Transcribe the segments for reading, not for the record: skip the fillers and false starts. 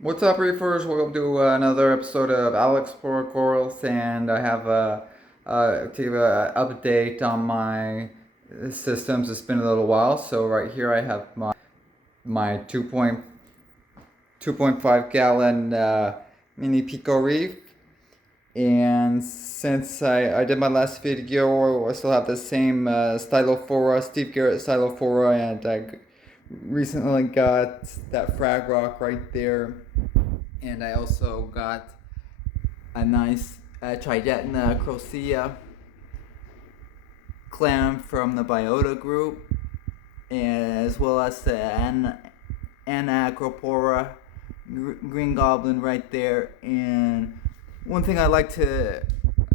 What's up, reefers? We'll do another episode of Alex Explore Corals, and I have to give an update on my systems. It's been a little while, so right here I have my 2.5 gallon mini Pico Reef, and since I did my last video, I still have the same Stylophora, Steve Garrett Stylophora, and I recently got that Frag Rock right there. And I also got a nice Tridacna Crocea clam from the Biota group, as well as the Anacropora green goblin right there. And one thing I like to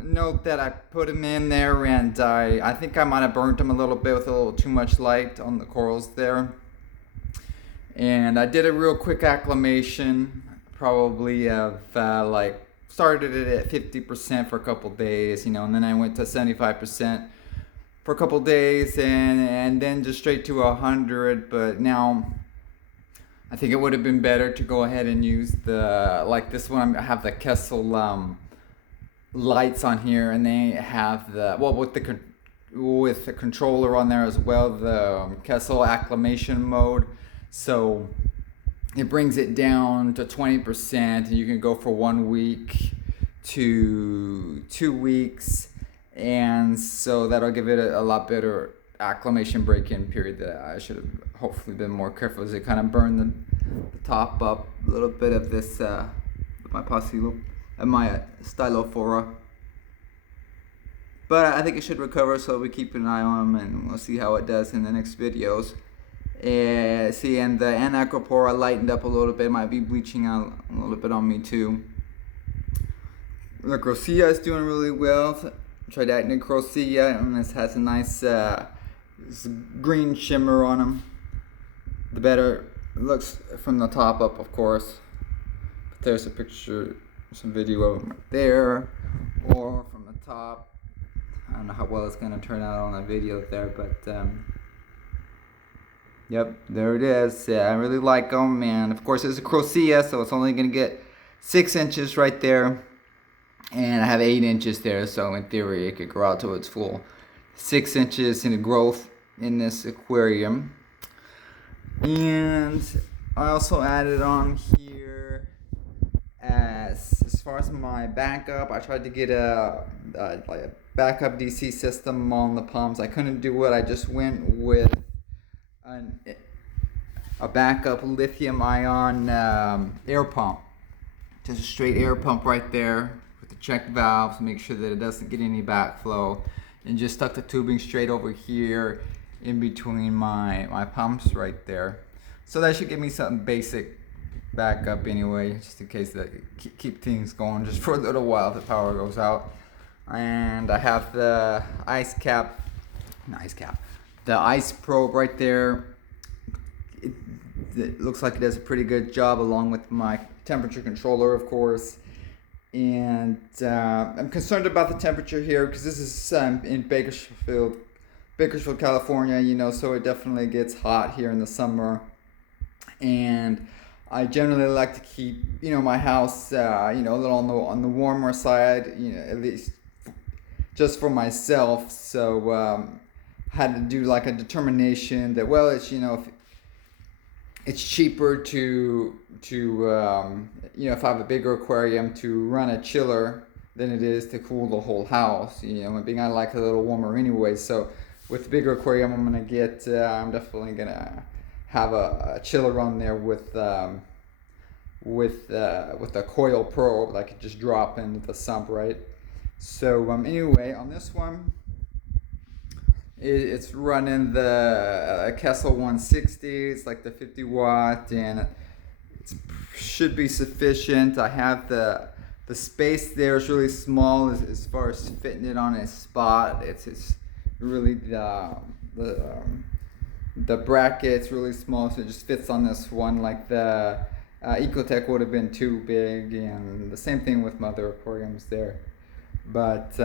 note that I put him in there, and I think I might have burnt him a little bit with a little too much light on the corals there. And I did a real quick acclimation, probably of like started it at 50% for a couple days, and then I went to 75% for a couple days, and then just straight to 100. But now I think it would have been better to go ahead and use the, like this one, I have the Kessel lights on here, and they have the, well, with the controller on there as well, the Kessel acclimation mode. So it brings it down to 20%, and you can go for 1 week to 2 weeks, and so that'll give it a lot better acclimation break-in period. That I should have hopefully been more careful, as it kind of burned the top up a little bit of this my Stylophora. But I think it should recover, so we keep an eye on them, and we'll see how it does in the next videos. And the Anacropora lightened up a little bit, might be bleaching out a little bit on me too. The Crocea is doing really well. Tridacna Crocea, and this has a nice green shimmer on them. The better it looks from the top up, of course. But there's a picture, some video of them right there, or from the top. I don't know how well it's going to turn out on the video there, but yep, there it is. Yeah, I really like them, and of course it's a Crocea, so it's only going to get 6 inches right there, and I have 8 inches there, so in theory it could grow out to its full 6 inches in growth in this aquarium. And I also added on here, as far as my backup, I tried to get like a backup DC system on the pumps. I couldn't do it. I just went with a backup lithium ion air pump. Just a straight air pump right there with the checked valves, make sure that it doesn't get any backflow, and just stuck the tubing straight over here in between my pumps right there. So that should give me something basic backup anyway, just in case that keep things going just for a little while if the power goes out. And I have the the ice probe right there. It looks like it does a pretty good job, along with my temperature controller, of course. And I'm concerned about the temperature here, because this is in Bakersfield, California, so it definitely gets hot here in the summer. And I generally like to keep, my house, a little on the warmer side, at least just for myself. So had to do like a determination that, well, it's, if it's cheaper to if I have a bigger aquarium, to run a chiller than it is to cool the whole house. Being I like a little warmer anyway. So with the bigger aquarium, I'm definitely gonna have a chiller on there with a coil probe that I could just drop into the sump, right? So anyway, on this one, it's running the Kessel 160. It's like the 50 watt, and it should be sufficient. I have the space there is really small as far as fitting it on a spot. It's really the bracket's really small, so it just fits on this one. Like the Ecotech would have been too big, and the same thing with my other aquariums there. But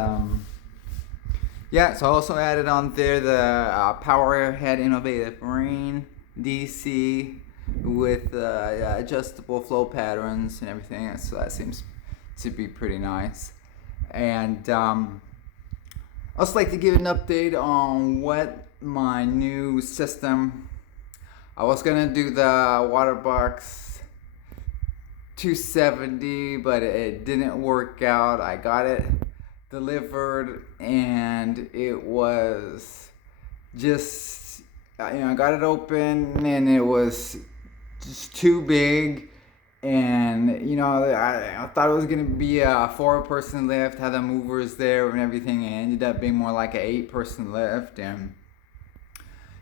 yeah, so I also added on there the Powerhead Innovative Marine DC with adjustable flow patterns and everything. So that seems to be pretty nice. And I also like to give an update on what my new system. I was gonna do the water box 270, but it didn't work out. I got it delivered, and it was just, I got it open, and it was just too big. And I thought it was gonna be a 4-person lift, had the movers there and everything, and it ended up being more like an 8-person lift, and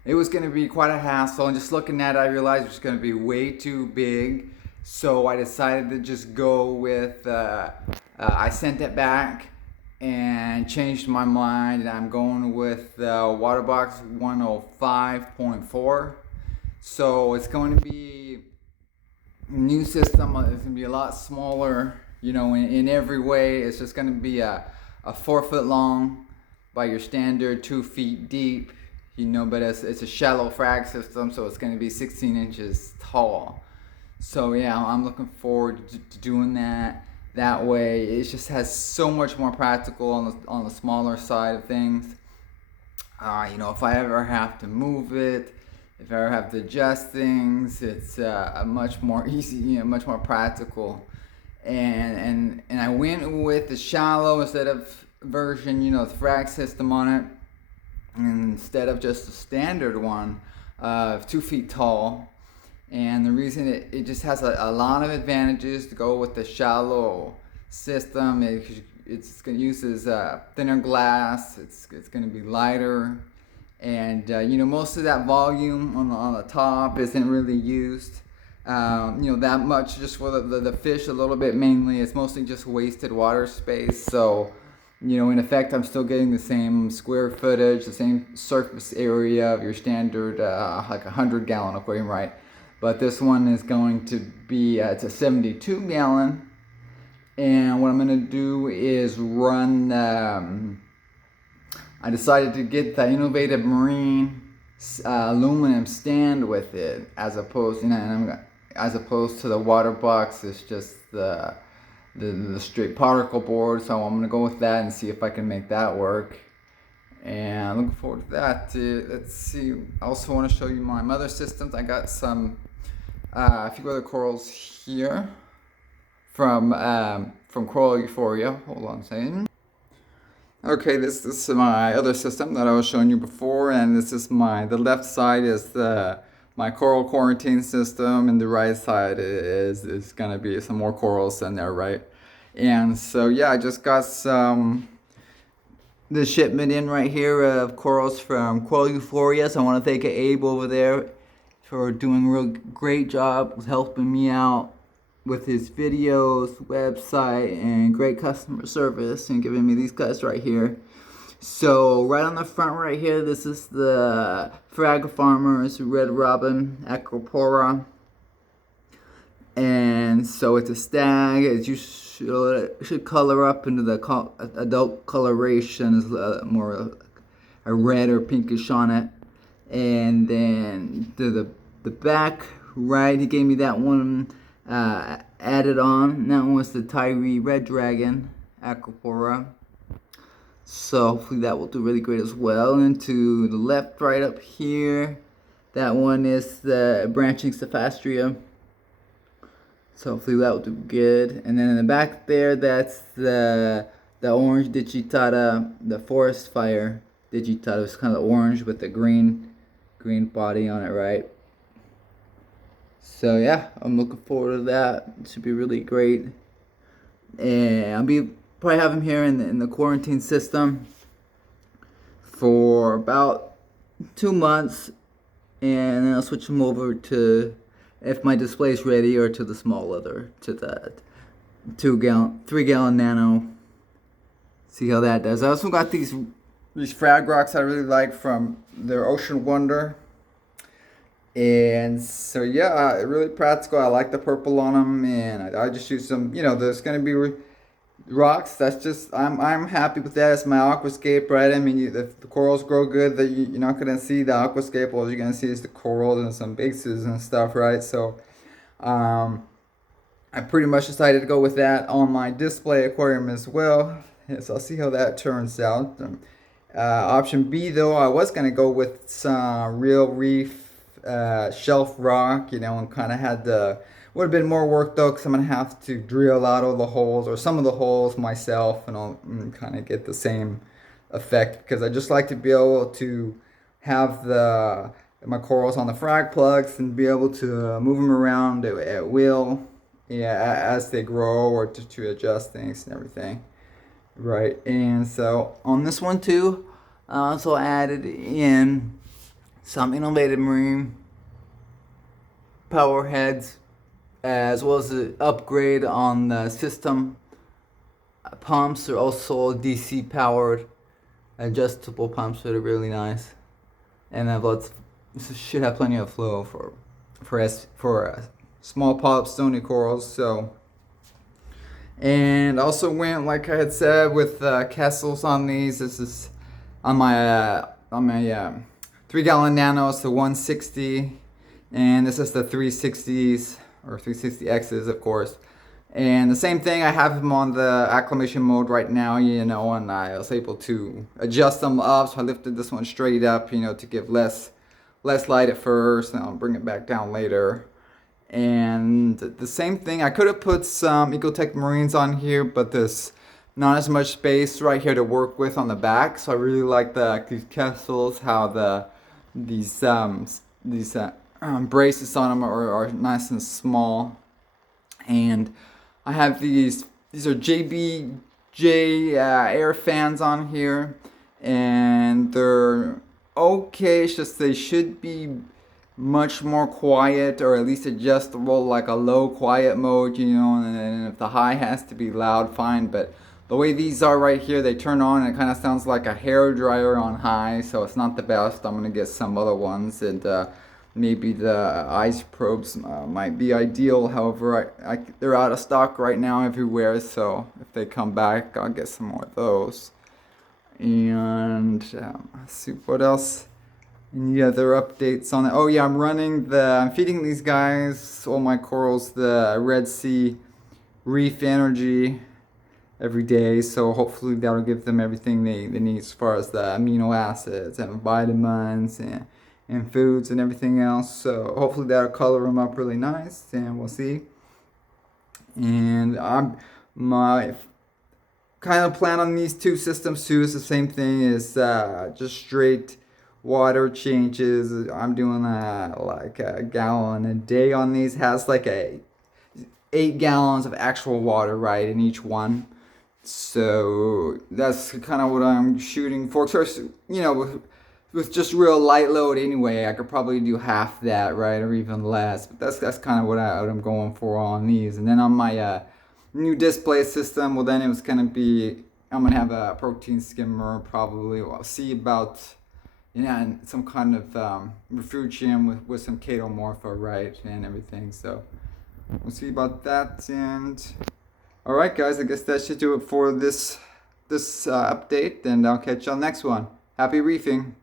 it was gonna be quite a hassle. And just looking at it, I realized it was gonna be way too big. So I decided to just go with. I sent it back and changed my mind, and I'm going with the Waterbox 105.4. So it's going to be a new system. It's going to be a lot smaller, in every way. It's just going to be a 4 foot long by your standard 2 feet deep, but it's a shallow frag system, so it's going to be 16 inches tall. So yeah, I'm looking forward to doing that way. It just has so much more practical on the smaller side of things. If I ever have to move it, if I ever have to adjust things, it's a much more easy, much more practical. And I went with the shallow instead of version, the frag system on it, instead of just the standard one of 2 feet tall. And the reason it just has a lot of advantages to go with the shallow system. It's going to use thinner glass. It's going to be lighter, and most of that volume on the top isn't really used. That much just for the fish a little bit mainly. It's mostly just wasted water space. So in effect, I'm still getting the same square footage, the same surface area of your standard like 100-gallon aquarium, right? But this one is going to be, it's a 72 gallon. And what I'm going to do is run, I decided to get the Innovative Marine aluminum stand with it, as opposed to the water box. It's just the straight particle board. So I'm going to go with that and see if I can make that work. And I'm looking forward to that. Let's see. I also want to show you my mother systems. I got a few other corals here from Coral Euphoria. Hold on a second. Okay, this is my other system that I was showing you before, and this is the left side is my coral quarantine system, and the right side is gonna be some more corals in there, right? And so yeah, I just got the shipment in right here of corals from Coral Euphoria. So I want to thank Abe over there for doing a real great job with helping me out with his videos, website, and great customer service, and giving me these guys right here. So right on the front right here, this is the Frag Farmers Red Robin Acropora. And so it's a stag. It should color up into the adult coloration, is more a red or pinkish on it. And then the back right, he gave me that one added on. That one was the Tyree Red Dragon Acropora. So hopefully that will do really great as well. And to the left right up here, that one is the Branching Cephastria. So hopefully that will do good. And then in the back there, that's the orange digitata, the Forest Fire digitata. It's kind of orange with the green body on it, right? So yeah, I'm looking forward to that. It should be really great. And I'll probably have him here in the quarantine system for about 2 months, and then I'll switch him over to, if my display is ready, or to the small leather, to that 3-gallon nano. See how that does. I also got these Frag Rocks I really like from their Ocean Wonder. And so yeah, really practical. I like the purple on them, and I just use them. There's going to be rocks. That's just I'm happy with that. It's my aquascape, right? I mean, if the corals grow good, that you're not gonna see the aquascape. All you're gonna see is the corals and some bases and stuff, right? So, um, I pretty much decided to go with that on my display aquarium as well. So I'll see how that turns out. Option B, though, I was gonna go with some real reef shelf rock, and kind of had the would have been more work though, because I'm gonna have to drill out all the holes or some of the holes myself, and I'll kind of get the same effect because I just like to be able to have my corals on the frag plugs and be able to move them around at will, yeah, as they grow or to adjust things and everything, right? And so on this one too, I also added in some innovative marine power heads, as well as the upgrade on the system. Pumps are also DC powered, adjustable pumps that are really nice, and should have plenty of flow for small polyp stony corals. So, and also went, like I had said, with Kessels on these. This is on my 3-gallon nanos, the 160, and this is the 360s or 360Xs, of course. And the same thing, I have them on the acclimation mode right now, and I was able to adjust them up. So I lifted this one straight up, to give less light at first, and I'll bring it back down later. And the same thing, I could have put some Ecotech Marines on here, but there's not as much space right here to work with on the back. So I really like these Kessels, how these braces on them are nice and small. And I have these are JBJ air fans on here, and they're okay. It's just they should be much more quiet, or at least adjustable, like a low quiet mode, and if the high has to be loud, fine. But the way these are right here, they turn on and it kind of sounds like a hair dryer on high, so it's not the best. I'm gonna get some other ones, and maybe the ice probes might be ideal. However, they're out of stock right now everywhere, so if they come back, I'll get some more of those. And let's see what else. Any other updates on it? Oh yeah, I'm feeding these guys, all my corals, the Red Sea Reef Energy every day, so hopefully that'll give them everything they need as far as the amino acids and vitamins and foods and everything else. So hopefully that'll color them up really nice, and we'll see. And my kind of plan on these two systems too is the same thing, is just straight water changes. I'm doing like a gallon a day on these. Has like 8 gallons of actual water, right, in each one. So that's kind of what I'm shooting for. Of course, with just real light load anyway, I could probably do half that, right, or even less. But that's kind of what I'm going for on these. And then on my new display system, well, then it was gonna be, I'm gonna have a protein skimmer probably. I'll see about, and some kind of refugium with some chaetomorpha, right, and everything. So we'll see about that. And all right, guys, I guess that should do it for this update, and I'll catch y'all next one. Happy reefing.